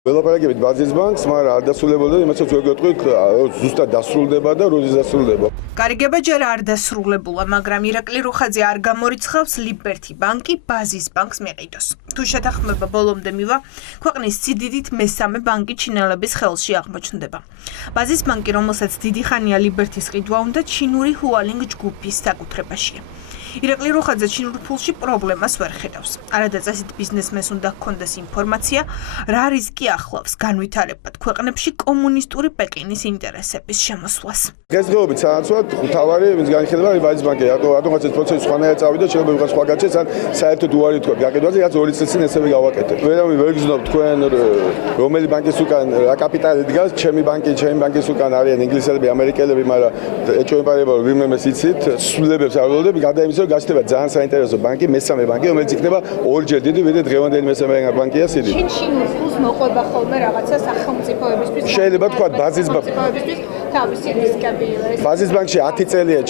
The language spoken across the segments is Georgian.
ველაპარაკებით ბაზის ბანკს, მაგრამ არ დასრულებოდა, იმასაც ვერ გეტყვით, ზუსტად დასრულდება და როდის დასრულდება. გარიგება ჯერ არ დასრულებულა, მაგრამ ირაკლი რუხაძე არ გამორიცხავს ლიბერთი ბანკი ბაზის ბანკს მიყიდოს. თუ შეთანხმება ბოლომდე მივა, ქვეყნის სიდიდით მესამე ბანკი ჩინელების ხელში აღმოჩნდება. ბაზის ბანკი, რომელსაც დიდი ხანია ლიბერთის ყიდვა უნდა, ჩინური ჰუალინგ ჯგუფის საკუთრებაშია. ირაკლი რუხაძე ჩინურ ფულში პრობლემას ვერ ხედავს. არადაწესით ბიზნესმენს უნდა ჰქონდეს ინფორმაცია, რა რისკი ახლავს განვითარებად ქვეყნებში კომუნისტური პეკინის ინტერესების შემოსვლას. დღესდღეობით საერთოდ თავარი ვინც განიხილება არის ბაზის ბანკი. რატომაც ეს პროცესი სხვანაირად წავიდა, შეიძლება ვიღაც სხვა გაჩეს, ან საერთოდ უარი თქვა გაყიდვაზე, რაც 2 წელს წინ ესევე გავაკეთე. ვერ გზნობ თქვენ რომელი ბანკის უკან რა კაპიტალი დგას, ჩემი ბანკის უკან არიან ინგლისელები, ამერიკელები, მაგრამ ეჭვმეპარება რომ ვინმეს იცით, სულებებს არ ველოდები, გარდა იმისა, რომ გასწრება ძალიან საინტერესო ბანკი, მესამე ბანკი, რომელიც იქნება ორჯერ დიდი, ვიდრე დღევანდელი მესამე ბანკია სიდიდით. ჩინურ ფულს მოყვება ხოლმე რაღაცა სახელმწიფოებისთვის. შეიძლება თქვა ბაზის სახელმწიფოებისთვის თავისი რისკები არის. ბაზის ბანკში 10 წელია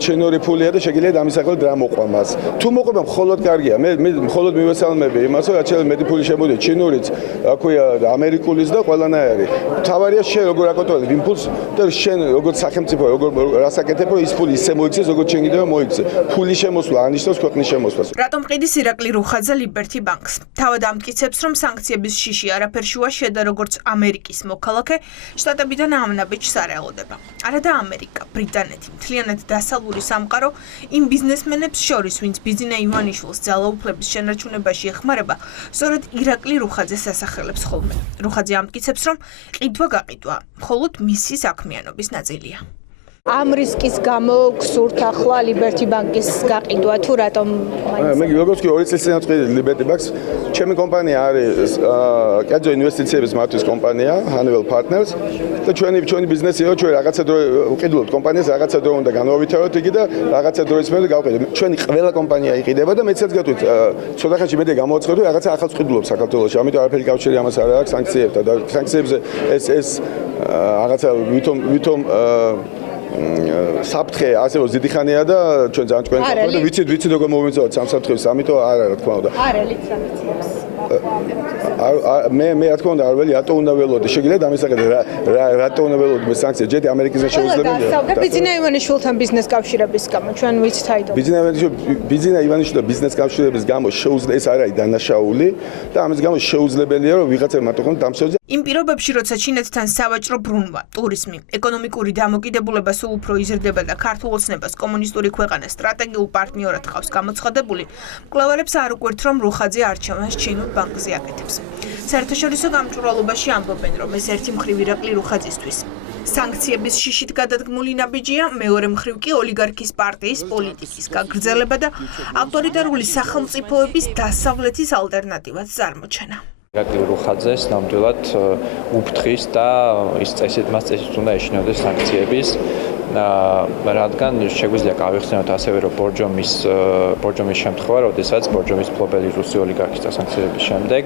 ჩინური ფულია და შეგიძლიათ ამის ახლად რა მოყვა მას. თუ მოყვება მხოლოდ კარგია, მე მხოლოდ მივესალმები იმას, რომ რაც შეიძლება მეტი ფული შემოდიო ჩინურიც, რა ქვია, ამერიკულიც და ყველანაირი. თავარია შენ როგორ აკონტროლებ იმ ფულს და შენ როგორც სახელმწიფო, როგორ რასაკეთებ, რომ ის ფული ისე მოიქცეს, როგორც შენ კიდევ მოიქცე. ფული შემოსვლა ანიშნავს ქვეყნის შემოსვლას. რატომ ყიდის ირაკლი რუხაძე ლიბერთი ბანკს? თავად ამტკიცებს, რომ სანქციების შიში არაფერ შუა შედა როგორც ამერიკის მოქალაქე, შტატებიდან ამნაბიჯს არ ელოდება. არადა ამერიკა, ბრიტანეთი, მთლიანად დასავლური სამყარო იმ ბიზნესმენებს შორის, ვინც ბიძინა ივანიშვილს ძალაუფლების შენარჩუნებაში ეხმარება, სწორედ ირაკლი რუხაძეს ასახელებს ხოლმე. რუხაძე ამტკიცებს, რომ ყიდვა-გაყიდვა მხოლოდ მისი საქმიანობის ნაწილია. ამ რისკის გამო გსურთ ახლა ლიბერთი ბანკის გაყიდვა თუ რატომ? მე როგორც კი 2 წელს წინ ვწყიდე ლიბერთი ბანკს, ჩემი კომპანია არის კერძო ინვესტიციების მართვის კომპანია, Honeywell Partners და ჩვენი ბიზნესი იყო, ჩვენ რაღაცა დრო ვყიდულობთ კომპანიას, რაღაცა დრო უნდა განვავითაროთ იგი და რაღაცა დროის მერე გავყიდეთ. ჩვენი ყველა კომპანია იყიდება და მეცაც გეტყვით, ცოტა ხანში მე გამოვაცხადე, რაღაცა ახალს ვყიდულობ საქართველოში, ამიტომ არაფერი კავშირი ამას არ აქვს სანქციებთან და სანქციებზე ეს რაღაცა ვითომ საფრთხე ასე რომ დიდი ხანია და ჩვენ ძალიან ჭკვიანი და ვიცით როგორ მომიწევთ სამსაფრთხეს, ამიტომ არა თქმა უნდა. არ ელით სანქციებს. მე რა თქმა უნდა არ ველი რატო უნდა ველოდე შეგიძლიათ ამის საკითხი რატო უნდა ველოდე მე სანქცია ჯერ ამერიკისგან შეუძლებელია და ბიძინა ივანიშვილთან ბიზნეს კავშირების გამო ჩვენ ვიცით აიდო ბიძინა ივანიშვილთან ბიზნეს კავშირების გამო შეუძლია ეს არ არის დანაშაული და ამის გამო შეუძლებელია რომ ვიღაცა მარტო ხომ დამსოზე იმ პირობებში როცა ჩინეთთან სავაჭრო ბრუნვა, ტურიზმი, ეკონომიკური დამოკიდებულება სულ უფრო იზრდება და ქართულ ოცნებას კომუნისტური ქვეყანა სტრატეგიულ პარტნიორად ხავს გამოცხადებული, მკვლევარებს არ უკვირთ რომ რუხაძე არჩევანს ჩინურ ბანკზე აკეთებს. საერთაშორისო გამჭვირვალობაში ამბობენ, რომ ეს ერთი მხრივ ირაკლი რუხაძისთვის სანქციების შიშით გადადგმული ნაბიჯია, მეორე მხრივ კი ოლიგარქის პარტიის პოლიტიკის გაგრძელება და ავტორიტარული სახელმწიფოების დასავლეთის ალტერნატივად წარმოჩენა. ირაკლი რუხაძეს ნამდვილად უფრთხის და ის წესით უნდა ეშინოდეს სანქციების, რადგან შეგვიძლია გავიხსენოთ ასევე რომ ბორჯომის შემთხვევა, როდესაც ბორჯომის მფლობელი რუსი ოლიგარქის დასანქციების შემდეგ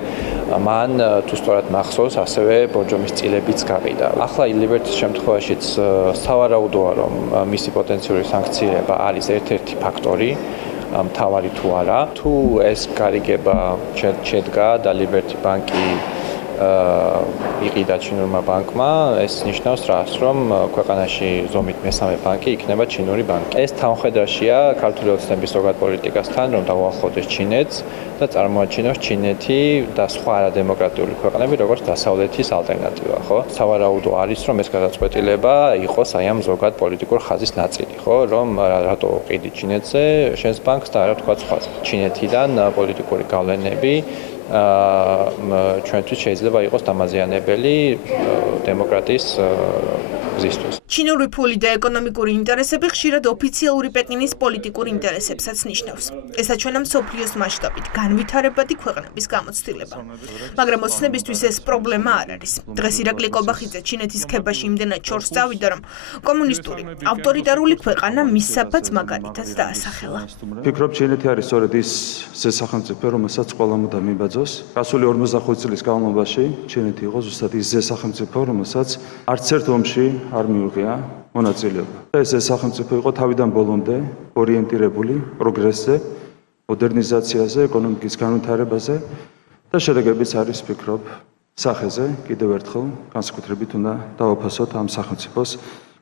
მან თუ სწორად მახსოვს ასევე ბორჯომის წილებიც გაყიდა. ახლა ლიბერთის შემთხვევაშიც სავარაუდოა რომ მისი პოტენციური სანქცირება არის ერთ-ერთი ფაქტორი მთავარი თუ არა. თუ ეს გარიგება შედგა და ლიბერთი ბანკი იყიდა ჩინურმა ბანკმა, ეს ნიშნავს რას, რომ ქვეყანაში ზომით მესამე ბანკი იქნება ჩინური ბანკი. ეს თანხმდარშია ქართული ოცნების ზოგად პოლიტიკასთან, რომ დაუახლოვდეს ჩინეთს და წარმოაჩინოს ჩინეთი და სხვა არადემოკრატიული ქვეყნები როგორც დასავლეთის ალტერნატივა, ხო? სავარაუდო არის, რომ ეს გადაწყვეტილება იყოს აი ამ ზოგად პოლიტიკურ ხაზის ნაწილი, ხო? რომ რატო ყიდი ჩინეთზე შენს ბანკს და არა თქვა სხვა. ჩინეთიდან პოლიტიკური გავლენები ჩვენთვის შეიძლება იყოს დამაზიანებელი დემოკრატიის გზისთვის. ჩინური ფული და ეკონომიკური ინტერესები ხშირად ოფიციალური პეკინის პოლიტიკურ ინტერესებსაც ნიშნავს. ეს აჩვენა მსოფლიოს მასშტაბით განვითარებადი ქვეყნების გამოცდილება. მაგრამ ოცნებისთვის ეს პრობლემა არ არის. დღეს ირაკლი კობახიძე ჩინეთის ქებაში იმდენად ჩორს წავიდა, რომ კომუნისტური ავტორიტარული ქვეყანა მის საფაც მაგალითად დაასახელა. ფიქრობ, ჩინეთი არის სწორედ ის სახელმწიფო, რომელსაც ყველამ უნდა მიბაძოს. გასული 45 წლის განმავლობაში ჩინეთი იყო ზუსტად ის სახელმწიფო, რომელსაც არც ერთ ომში არ მიუღია მონაწილეობა. ეს სახელმწიფო იყო თავიდან ბოლომდე ორიენტირებული პროგრესზე, მოდერნიზაციაზე, ეკონომიკის განვითარებაზე და შედეგებიც არის, ფიქრობ, სახეზე კიდევ ერთხელ განსაკუთრებით უნდა დავაფასოთ ამ სახელმწიფოს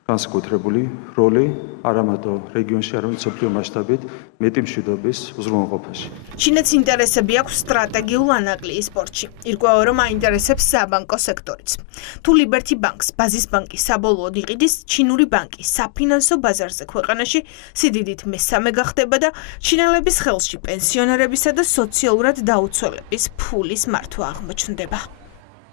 განსაკუთრებული როლი არა მარტო რეგიონში, არამედ მსოფლიო მასშტაბით მეტი მშვიდობის უზრუნველყოფაში. ჩინეთს ინტერესები აქვს სტრატეგიულ ანაკლიის სპორტში. ირკვევა, რომ აინტერესებს საბანკო სექტორიც. თუ Liberty Bank-ს ბაზის ბანკი საბოლოოდ იყიდის, ჩინური ბანკი საფინანსო ბაზარზე ქვეყანაში სიდიდით მესამე გახდება და ჩინელების ხელში პენსიონერებისა და სოციალურად დაუცველების ფულის მართვა აღმოჩნდება.